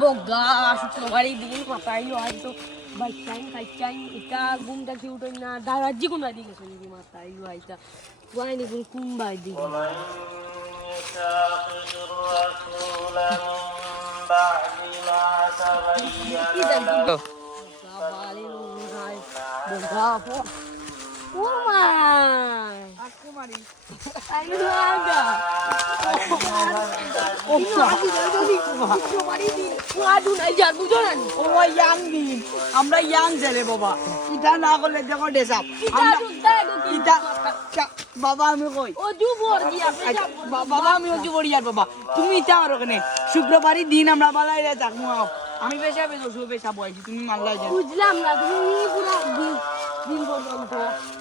বগা শুক্রবারই দিন মাথায় হয়তো বাইচাইন এটা ঘুমটা কি উঠে না দারাজি কোন দিকে শুনবি মাথায় আইতা ওয়াইনি কোন কুম্বাই দিকে আমরা ইয়াং ছেলে বাবা ইটা না করলে দেখো ডেসাপ বাবা আমি কই বাবা আমি অজু বড়িয়ার বাবা তুমি ইটা আর ওখানে শুক্রবারই দিন আমরা বালাই রে থাকবো আমি বেশা বেশি বেশা বয়সী তুমি মানলাই যাও বুঝলাম না তুমি পুরো দিন পর্যন্ত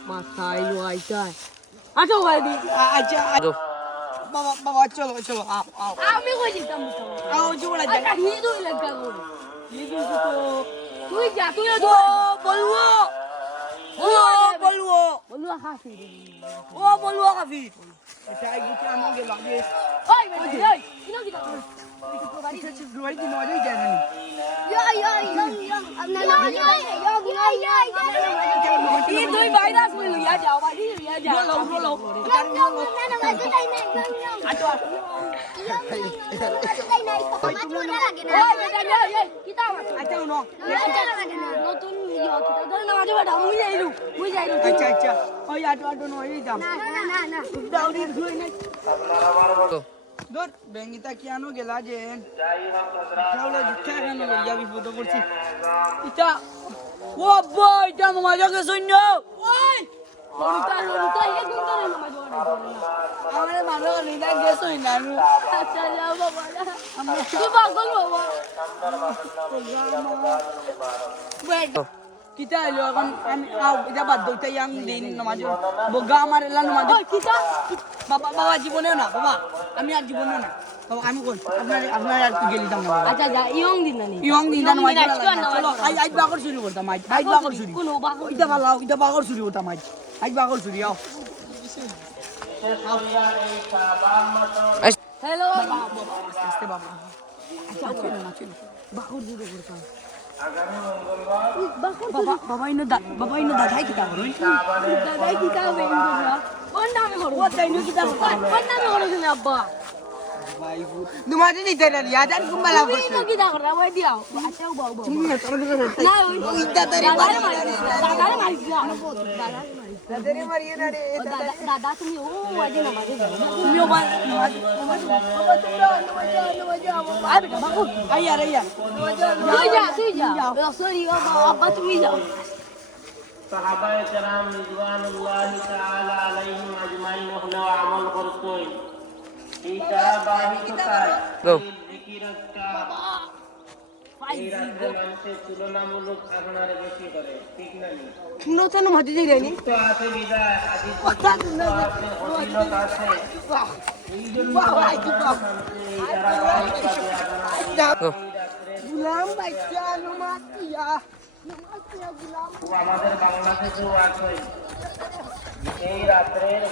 মাথায় আইতায় আচ্ছা ভাই দি আচ্ছা বাবা বাবা চলো চলো আও আমি কই দিতাম আও জুড়া যা হিদু লাগা করে হিদু তো তুই যা তুই বলবো বলবো হাসি বলবো কাফি এটা আইগুতে আমি গেলাম ওই ওই কিনো কিনো শুক্রবারই দিন নয় যায় না তুই ভাইরাস লিয়া যাও ভাই লিয়া যাও বলো আচ্ছা আচ্ছা ওই আটো নয় যাম দাউরি ধুই না দূর বেঙ্গিতা কি আনো গেলা যে তাহলে জিঠা কেন লইয়া বিপদ করছি ইটা ও বই এটা মামাজকে সৈন্য ওই লড়ুতা এ গুন্ডা রে মামা আমারে মারো নিদা গেছ না আচ্ছা যাও বাবা তুই পাগল বাবা কিতা হইলো এখন আমি এটা বাদ দইতা ইয়াং দিন নামাজ বগা আমার এলা নামাজ কিতা বাবা জীবনেও না বাবা আমি আর জীবনেও না বাবা আমি কই আপনার আর কি গেলি দাম না আচ্ছা যা ইয়ং দিন না ইয়ং দিন নামাজ চলো আই বাগর শুরু করতাম আই বাগর শুরু কোন বাগর এটা ভালো এটা বাগর শুরু করতাম আই বাগর শুরু আও হ্যালো আস্তে বাবা আচ্ছা চলো বাগর দিতে করতাম বাবা ইনো দাদাই কিতা করুন দাদাই কি কাজ বেন করবা কোন নামে করো ও তাইনো কিতা কোন নামে করো তুমি আব্বা তোমাদের দিতে না ইয়াদান কুম্বালা তুমি তো কি দা করবা ওই দিও আচ্ছা বাবা তুমি না তোর না ওই দাদারে দাদারে মারি দাদারে মারিয়ে না রে দাদা তুমি ও ওই না মারি তুমিও বাবা আই বেটা বাবু আইয়া তুই যা সরি আব্বা তুমি যাও সাহাবায়ে কেরাম রিজওয়ানুল্লাহি তাআলা আলাইহিম আজমাইন হলো আমল করতেন এই ধারাবাহিকতায় জিকিরটা এই রাজ্যে মানুষের তুলনামূলক আপনার বেশি করে ঠিক না নতুন মধ্যে যাইনি তো আছে বিদায় আদি ফজিলত আছে এই জন্য এই ধারাবাহিকতায় আপনারা গুলাম বাচ্চা নমাতিয়া আমাদের বাংলাদেশেও আছে এই রাত্রের